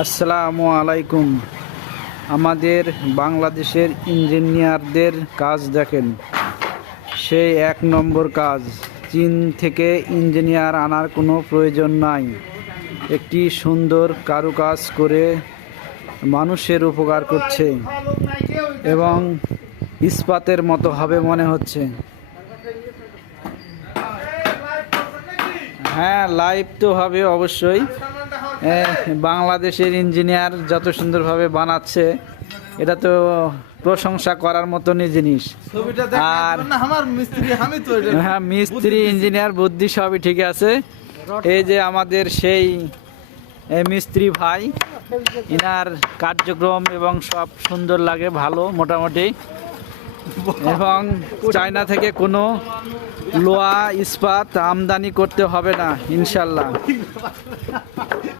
আসসালামু আলাইকুম। আমাদের বাংলাদেশের ইঞ্জিনিয়ারদের কাজ দেখেন, সেই এক নম্বর কাজ। চীন থেকে ইঞ্জিনিয়ার আনার কোনো প্রয়োজন নাই। একটি সুন্দর কারুকাজ করে মানুষের উপকার করছে এবং ইস্পাতের মতো হবে মনে হচ্ছে। হ্যাঁ, লাইভ তো হবে অবশ্যই। বাংলাদেশের ইঞ্জিনিয়ার যত সুন্দরভাবে বানাচ্ছে, এটা তো প্রশংসা করার মতনই জিনিস। আর হ্যাঁ, মিস্ত্রি ইঞ্জিনিয়ার বুদ্ধি সবই ঠিক আছে। এই যে আমাদের সেই মিস্ত্রি ভাই, ইনার কার্যক্রম এবং সব সুন্দর লাগে, ভালো মোটামুটি। এবং চায়না থেকে কোনো লোহা ইস্পাত আমদানি করতে হবে না ইনশাল্লাহ।